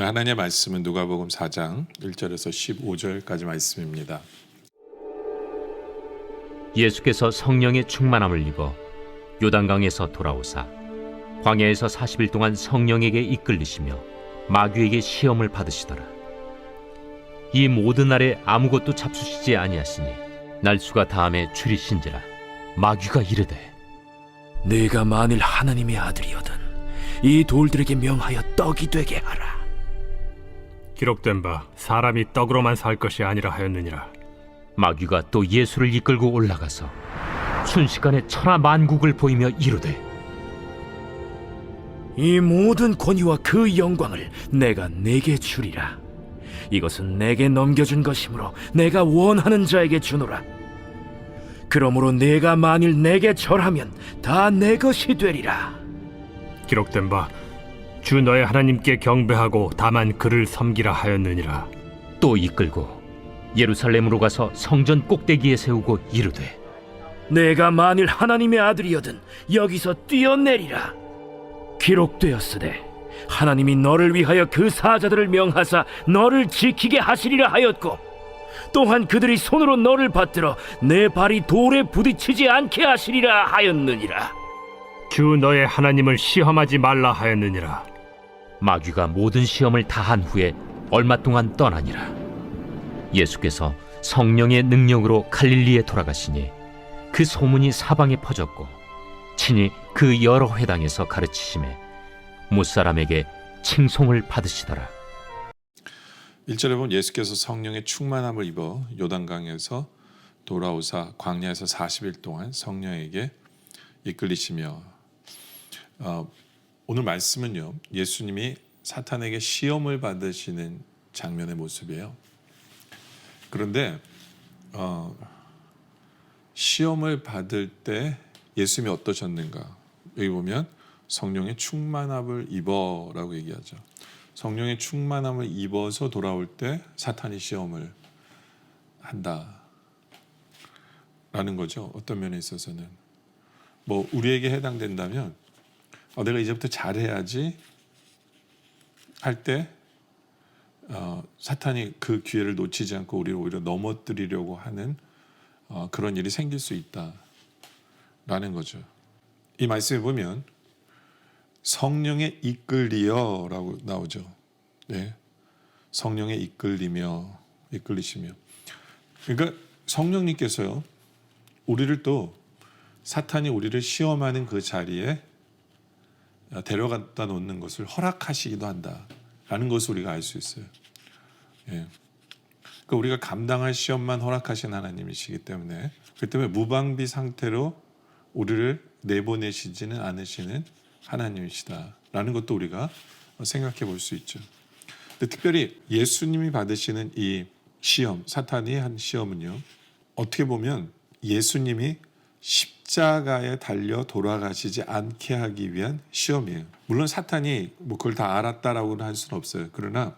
오늘 하나님의 말씀은 누가복음 4장 1절에서 15절까지 말씀입니다. 예수께서 성령의 충만함을 입어 요단강에서 돌아오사 광야에서 40일 동안 성령에게 이끌리시며 마귀에게 시험을 받으시더라. 이 모든 날에 아무것도 잡수시지 아니하시니 날수가 다함에 줄이신지라. 마귀가 이르되 네가 만일 하나님의 아들이거든 이 돌들에게 명하여 떡이 되게 하라. 기록된 바 사람이 떡으로만 살 것이 아니라 하였느니라. 마귀가 또 예수를 이끌고 올라가서 순식간에 천하 만국을 보이며 이르되 이 모든 권위와 그 영광을 내가 네게 주리라. 이것은 내게 넘겨준 것이므로 내가 원하는 자에게 주노라. 그러므로 네가 만일 내게 절하면 다 내 것이 되리라. 기록된 바 주 너의 하나님께 경배하고 다만 그를 섬기라 하였느니라. 또 이끌고 예루살렘으로 가서 성전 꼭대기에 세우고 이르되 내가 만일 하나님의 아들이거든 여기서 뛰어내리라. 기록되었으되 하나님이 너를 위하여 그 사자들을 명하사 너를 지키게 하시리라 하였고 또한 그들이 손으로 너를 받들어 내 발이 돌에 부딪히지 않게 하시리라 하였느니라. 주 너의 하나님을 시험하지 말라 하였느니라. 마귀가 모든 시험을 다한 후에 얼마 동안 떠나니라. 예수께서 성령의 능력으로 갈릴리에 돌아가시니 그 소문이 사방에 퍼졌고 친히 그 여러 회당에서 가르치심에 무사람에게 칭송을 받으시더라. 1절에 보면 예수께서 성령의 충만함을 입어 요단강에서 돌아오사 광야에서 40일 동안 성령에게 이끌리시며 오늘 말씀은요, 예수님이 사탄에게 시험을 받으시는 장면의 모습이에요. 그런데 시험을 받을 때 예수님이 어떠셨는가? 여기 보면 성령의 충만함을 입어라고 얘기하죠. 성령의 충만함을 입어서 돌아올 때 사탄이 시험을 한다라는 거죠. 어떤 면에 있어서는 뭐 우리에게 해당된다면 내가 이제부터 잘해야지 할 때 사탄이 그 기회를 놓치지 않고 우리를 오히려 넘어뜨리려고 하는 그런 일이 생길 수 있다라는 거죠. 이 말씀에 보면 성령에 이끌리어라고 나오죠. 네, 성령에 이끌리시며. 그러니까 성령님께서요, 우리를 또 사탄이 우리를 시험하는 그 자리에 데려갔다 놓는 것을 허락하시기도 한다라는 것을 우리가 알 수 있어요. 예. 그러니까 우리가 감당할 시험만 허락하신 하나님이시기 때문에 그 때문에 무방비 상태로 우리를 내보내시지는 않으시는 하나님이시다라는 것도 우리가 생각해 볼 수 있죠. 근데 특별히 예수님이 받으시는 이 시험, 사탄이 한 시험은요, 어떻게 보면 예수님이 십자가에 달려 돌아가시지 않게 하기 위한 시험이에요. 물론 사탄이 그걸 다 알았다라고는 할 수는 없어요. 그러나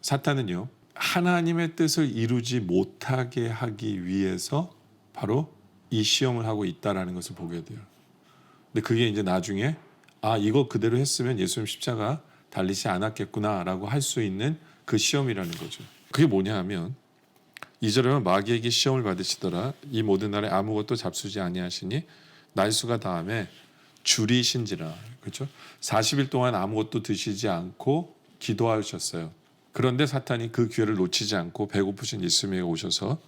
사탄은요, 하나님의 뜻을 이루지 못하게 하기 위해서 바로 이 시험을 하고 있다라는 것을 보게 돼요. 근데 그게 이제 나중에 이거 그대로 했으면 예수님 십자가 달리지 않았겠구나라고 할 수 있는 그 시험이라는 거죠. 그게 뭐냐 하면 2절에 마귀에게 시험을 받으시더라. 이 모든 날에 아무것도 잡수지 아니하시니 날수가 다함에 줄이신지라. 그렇죠? 40일 동안 아무것도 드시지 않고 기도하셨어요. 그런데 사탄이 그 기회를 놓치지 않고 배고프신 예수님에게 오셔서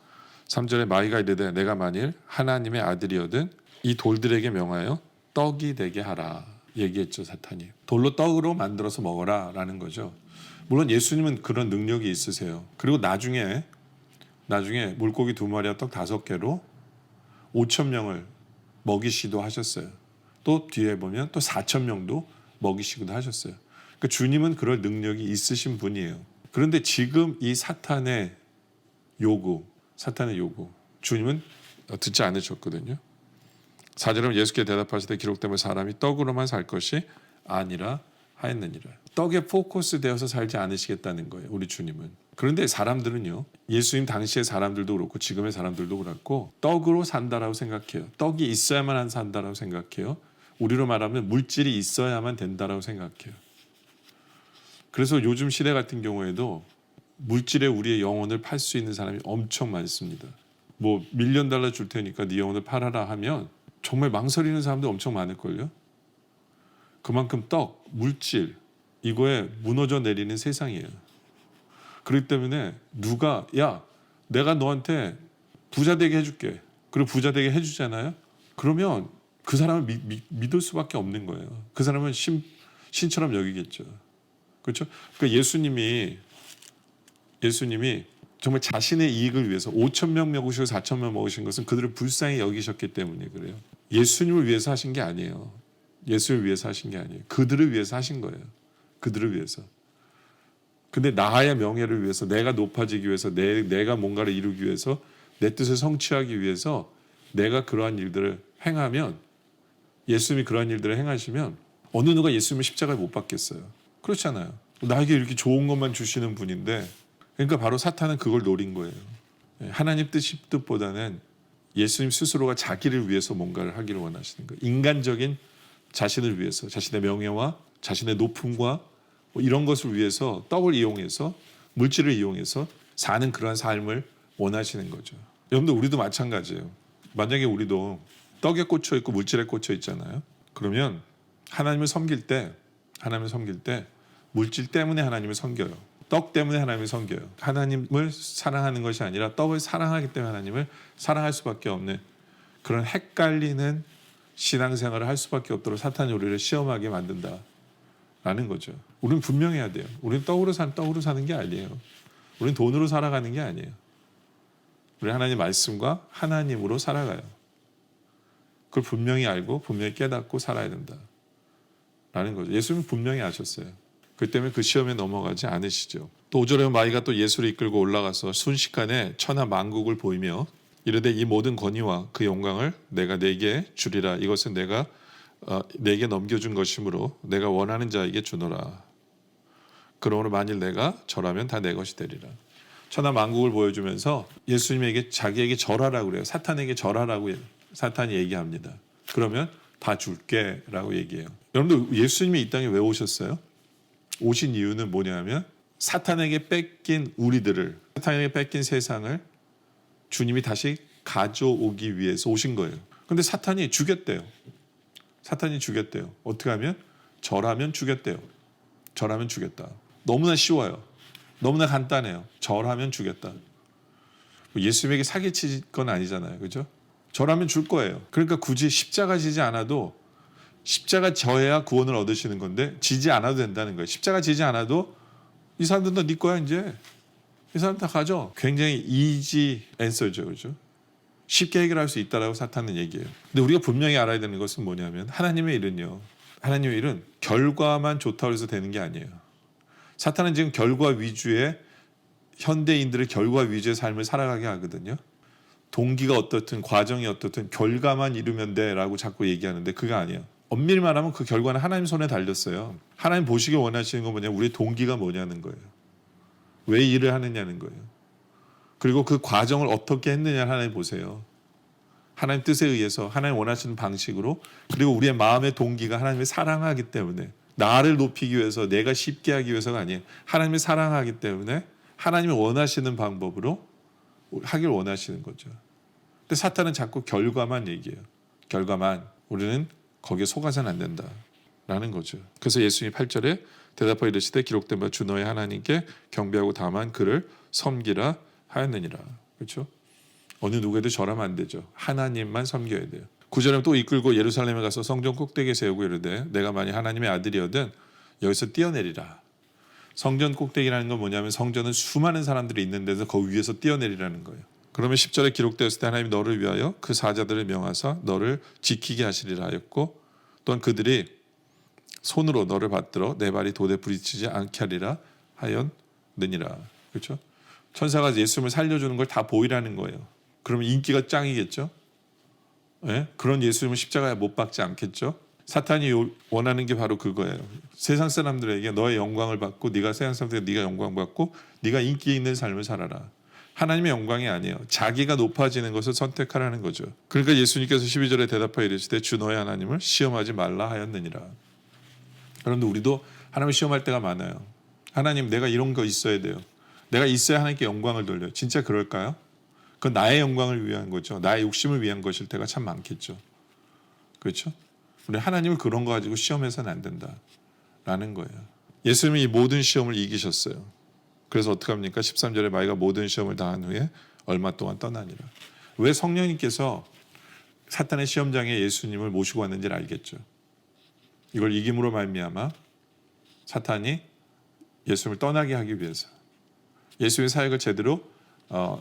3절에 마귀가 이르되 내가 만일 하나님의 아들이거든 이 돌들에게 명하여 떡이 되게 하라 얘기했죠. 사탄이 돌로 떡으로 만들어서 먹어라 라는 거죠. 물론 예수님은 그런 능력이 있으세요. 그리고 나중에 물고기 2마리와 떡 5개로 5,000명을 먹이시기도 하셨어요. 또 뒤에 보면 또 4,000명도 먹이시기도 하셨어요. 그러니까 주님은 그럴 능력이 있으신 분이에요. 그런데 지금 이 사탄의 요구 주님은 듣지 않으셨거든요. 4절에 예수께 대답하시되 기록된 바 사람이 떡으로만 살 것이 아니라 하였느니라. 떡에 포커스 되어서 살지 않으시겠다는 거예요. 우리 주님은. 그런데 사람들은요, 예수님 당시의 사람들도 그렇고 지금의 사람들도 그렇고 떡으로 산다라고 생각해요. 떡이 있어야만 산다라고 생각해요. 우리로 말하면 물질이 있어야만 된다라고 생각해요. 그래서 요즘 시대 같은 경우에도 물질에 우리의 영혼을 팔 수 있는 사람이 엄청 많습니다. 뭐 $1,000,000 줄 테니까 네 영혼을 팔아라 하면 정말 망설이는 사람도 엄청 많을걸요. 그만큼 떡, 물질 이거에 무너져 내리는 세상이에요. 그렇기 때문에 누가 야 내가 너한테 부자 되게 해줄게. 그리고 부자 되게 해주잖아요. 그러면 그 사람을 믿을 수밖에 없는 거예요. 그 사람은 신처럼 여기겠죠. 그렇죠? 그러니까 예수님이 정말 자신의 이익을 위해서 5,000명 먹으시고 4,000명 먹으신 것은 그들을 불쌍히 여기셨기 때문에 그래요. 예수님을 위해서 하신 게 아니에요. 예수를 위해서 하신 게 아니에요. 그들을 위해서 하신 거예요. 그들을 위해서. 근데 나의 명예를 위해서, 내가 높아지기 위해서, 내가 뭔가를 이루기 위해서, 내 뜻을 성취하기 위해서 내가 그러한 일들을 행하면, 예수님이 그러한 일들을 행하시면 어느 누가 예수님을 십자가에 못 박겠어요. 그렇잖아요. 나에게 이렇게 좋은 것만 주시는 분인데, 그러니까 바로 사탄은 그걸 노린 거예요. 하나님 뜻보다는 예수님 스스로가 자기를 위해서 뭔가를 하기를 원하시는 거예요. 인간적인 자신을 위해서, 자신의 명예와 자신의 높음과 뭐 이런 것을 위해서 떡을 이용해서, 물질을 이용해서 사는 그러한 삶을 원하시는 거죠. 여러분들 우리도 마찬가지예요. 만약에 우리도 떡에 꽂혀 있고 물질에 꽂혀 있잖아요. 그러면 하나님을 섬길 때 물질 때문에 하나님을 섬겨요. 떡 때문에 하나님을 섬겨요. 하나님을 사랑하는 것이 아니라 떡을 사랑하기 때문에 하나님을 사랑할 수밖에 없는 그런 헷갈리는 신앙생활을 할 수밖에 없도록 사탄이 우리를 시험하게 만든다라는 거죠. 우리는 분명해야 돼요. 우리는 떡으로 사는 게 아니에요. 우리는 돈으로 살아가는 게 아니에요. 우리 하나님 말씀과 하나님으로 살아가요. 그걸 분명히 알고 분명히 깨닫고 살아야 된다라는 거죠. 예수님은 분명히 아셨어요. 그 때문에 그 시험에 넘어가지 않으시죠. 또 5절에 마귀가 또 예수를 이끌고 올라가서 순식간에 천하 만국을 보이며 이르되 이 모든 권위와 그 영광을 내가 네게 주리라. 이것은 내가 네게 넘겨준 것이므로 내가 원하는 자에게 주노라. 그러므로 만일 내가 절하면 다 내 것이 되리라. 천하 만국을 보여주면서 예수님에게 자기에게 절하라고 그래요. 사탄에게 절하라고 사탄이 얘기합니다. 그러면 다 줄게라고 얘기해요. 여러분들 예수님이 이 땅에 왜 오셨어요? 오신 이유는 뭐냐면 사탄에게 뺏긴 우리들을, 사탄에게 뺏긴 세상을 주님이 다시 가져오기 위해서 오신 거예요. 근데 사탄이 죽였대요. 어떻게 하면? 절하면 죽였대요. 절하면 죽였다. 너무나 쉬워요. 너무나 간단해요. 절하면 죽였다. 예수님에게 사기칠 건 아니잖아요. 그죠? 절하면 줄 거예요. 그러니까 굳이 십자가 지지 않아도 십자가 져야 구원을 얻으시는 건데 지지 않아도 된다는 거예요. 십자가 지지 않아도 이 사람들은 다 네 거야 이제. 이 사람 다 가져. 굉장히 이지 앤서죠. 그죠? 쉽게 해결할 수 있다라고 사탄은 얘기해요. 근데 우리가 분명히 알아야 되는 것은 뭐냐면 하나님의 일은 결과만 좋다고 해서 되는 게 아니에요. 사탄은 지금 결과 위주의 현대인들의 결과 위주의 삶을 살아가게 하거든요. 동기가 어떻든 과정이 어떻든 결과만 이루면 돼라고 자꾸 얘기하는데 그게 아니에요. 엄밀히 말하면 그 결과는 하나님 손에 달렸어요. 하나님 보시기 원하시는 건 뭐냐면 우리의 동기가 뭐냐는 거예요. 왜 일을 하느냐는 거예요. 그리고 그 과정을 어떻게 했느냐를 하나님 보세요. 하나님 뜻에 의해서 하나님 원하시는 방식으로, 그리고 우리의 마음의 동기가 하나님을 사랑하기 때문에, 나를 높이기 위해서 내가 쉽게 하기 위해서가 아니에요. 하나님을 사랑하기 때문에 하나님이 원하시는 방법으로 하길 원하시는 거죠. 근데 사탄은 자꾸 결과만 얘기해요. 결과만. 우리는 거기에 속아서는 안 된다라는 거죠. 그래서 예수님이 8절에 대답하여 이르시되 기록된 바 주 너의 하나님께 경배하고 다만 그를 섬기라 하였느니라. 그렇죠? 어느 누구에도 절하면 안 되죠. 하나님만 섬겨야 돼요. 9절에 또 이끌고 예루살렘에 가서 성전 꼭대기에 세우고 이르되 내가 만일 하나님의 아들이거든 여기서 뛰어내리라. 성전 꼭대기라는 건 뭐냐면 성전은 수많은 사람들이 있는 데서 그 위에서 뛰어내리라는 거예요. 그러면 10절에 기록되었을 때 하나님이 너를 위하여 그 사자들을 명하사 너를 지키게 하시리라 하였고, 또한 그들이 손으로 너를 받들어 내 발이 돌에 부딪히지 않게 하리라 하였느니라. 그렇죠? 천사가 예수님을 살려주는 걸 다 보이라는 거예요. 그러면 인기가 짱이겠죠? 네? 그런 예수님을 십자가에 못 박지 않겠죠? 사탄이 원하는 게 바로 그거예요. 세상 사람들에게 너의 영광을 받고, 네가 세상 사람들에게 네가 영광 받고 네가 인기 있는 삶을 살아라. 하나님의 영광이 아니에요. 자기가 높아지는 것을 선택하라는 거죠. 그러니까 예수님께서 12절에 대답하여 이르시되 주 너의 하나님을 시험하지 말라 하였느니라. 그런데 우리도 하나님을 시험할 때가 많아요. 하나님 내가 이런 거 있어야 돼요. 내가 있어야 하나님께 영광을 돌려요. 진짜 그럴까요? 그건 나의 영광을 위한 거죠. 나의 욕심을 위한 것일 때가 참 많겠죠. 그렇죠? 우리 하나님을 그런 거 가지고 시험해서는 안 된다라는 거예요. 예수님이 이 모든 시험을 이기셨어요. 그래서 어떻게 합니까? 13절에 마귀가 모든 시험을 다한 후에 얼마 동안 떠나니라. 왜 성령님께서 사탄의 시험장에 예수님을 모시고 왔는지를 알겠죠. 이걸 이김으로 말미암아 사탄이 예수님을 떠나게 하기 위해서, 예수의 사역을 제대로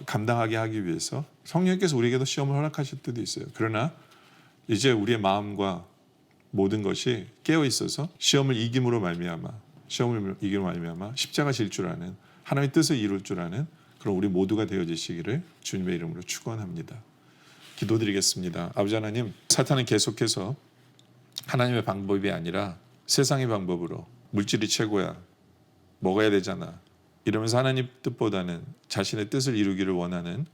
감당하게 하기 위해서 성령님께서 우리에게도 시험을 허락하실 때도 있어요. 그러나 이제 우리의 마음과 모든 것이 깨어 있어서 시험을 이김으로 말미암아 십자가 질 줄 아는, 하나님의 뜻을 이룰 줄 아는 그런 우리 모두가 되어지시기를 주님의 이름으로 축원합니다. 기도드리겠습니다. 아버지 하나님, 사탄은 계속해서 하나님의 방법이 아니라 세상의 방법으로 물질이 최고야, 먹어야 되잖아, 이러면서 하나님 뜻보다는 자신의 뜻을 이루기를 원하는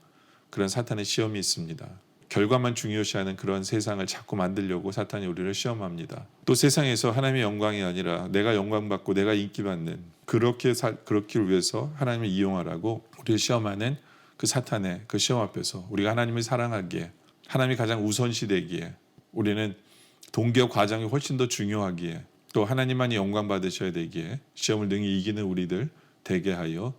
그런 사탄의 시험이 있습니다. 결과만 중요시하는 그런 세상을 자꾸 만들려고 사탄이 우리를 시험합니다. 또 세상에서 하나님의 영광이 아니라 내가 영광받고 내가 인기받는 그렇기를 위해서 하나님을 이용하라고 우리를 시험하는 그 사탄의 그 시험 앞에서 우리가 하나님을 사랑하기에, 하나님이 가장 우선시 되기에, 우리는 동기와 과정이 훨씬 더 중요하기에, 또 하나님만이 영광 받으셔야 되기에 시험을 능히 이기는 우리들 되게 하여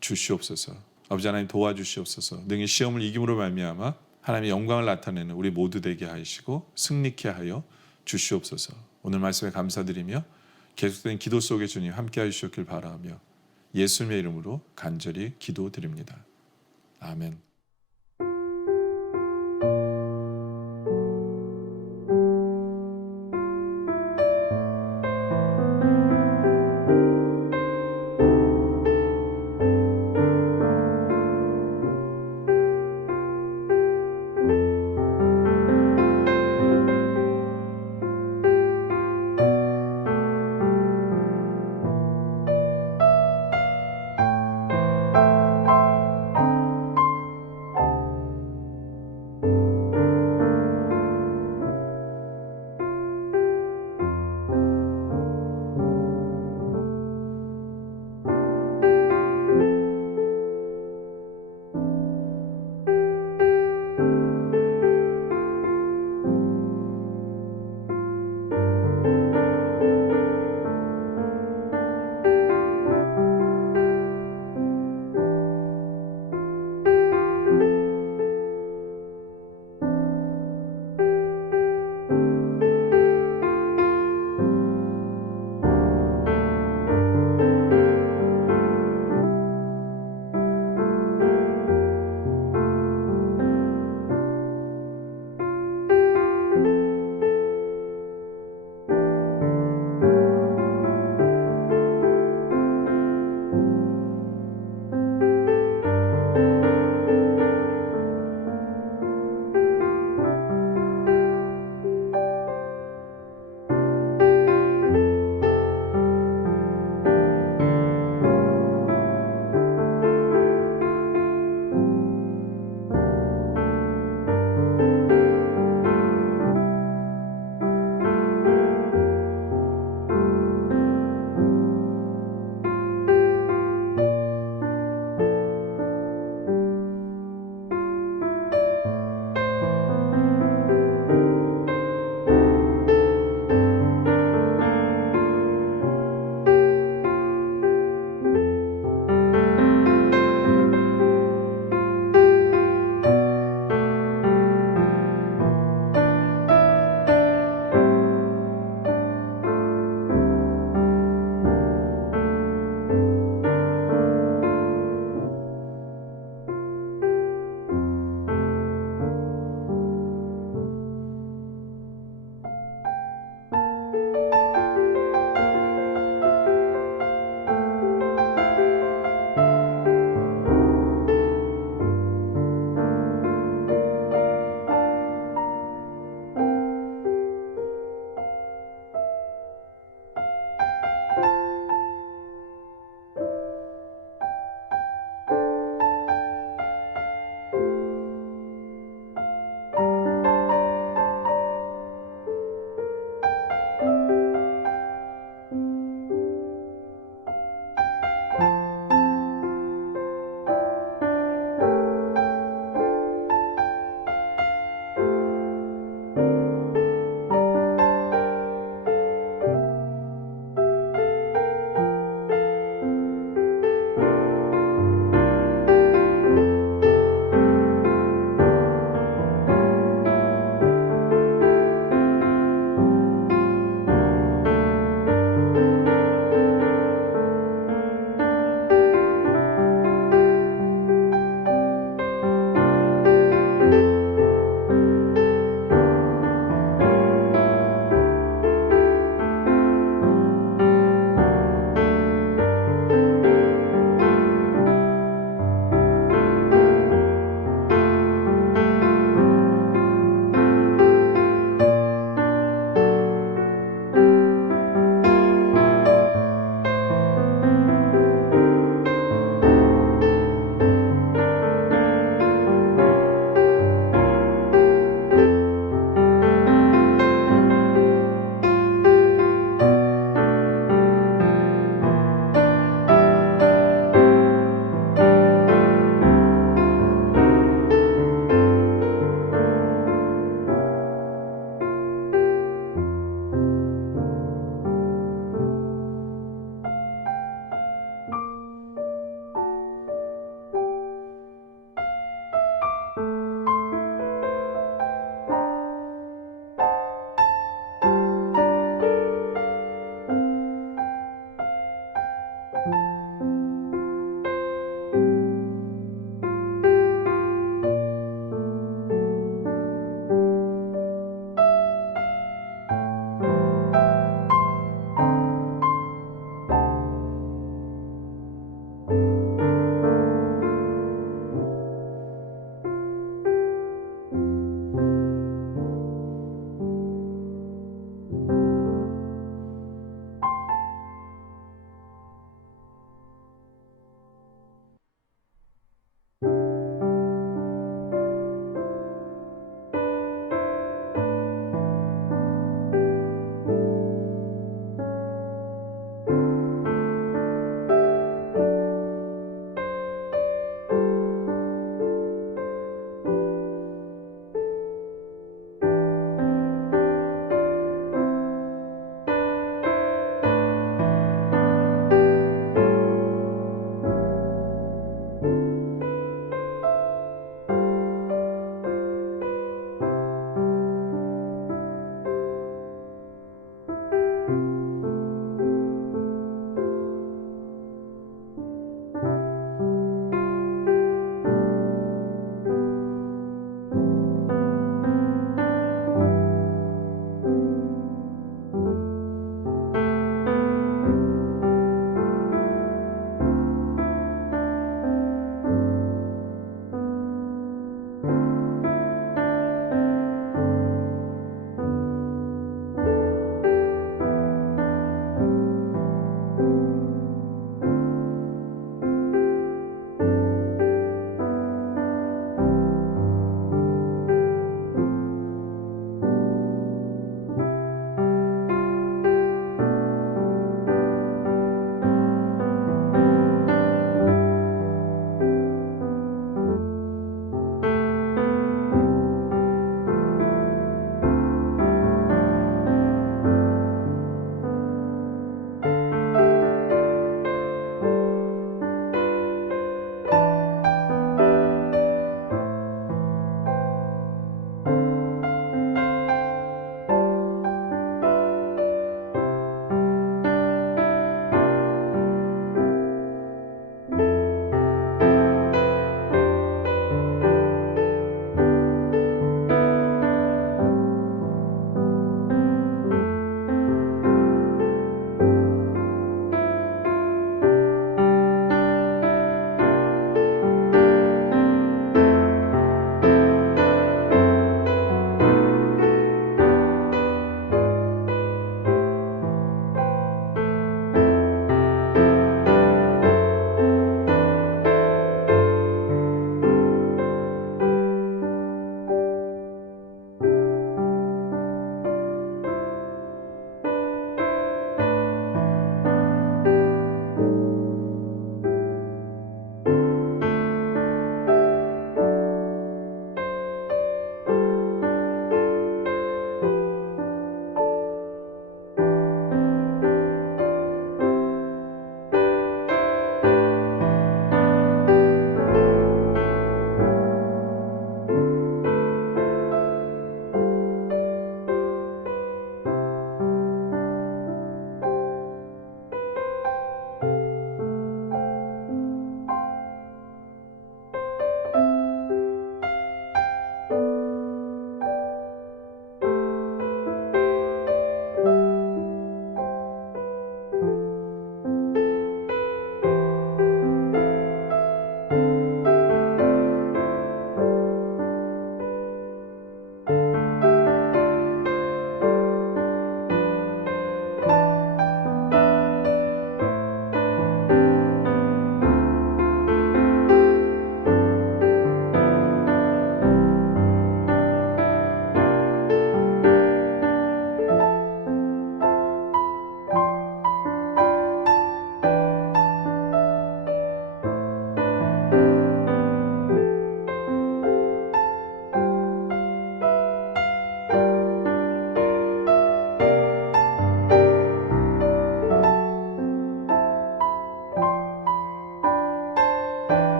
주시옵소서. 아버지 하나님 도와주시옵소서. 능히 시험을 이김으로 말미암아 하나님의 영광을 나타내는 우리 모두 되게 하시고 승리케 하여 주시옵소서. 오늘 말씀에 감사드리며 계속된 기도 속에 주님 함께 하시길 바라며 예수님의 이름으로 간절히 기도드립니다. 아멘.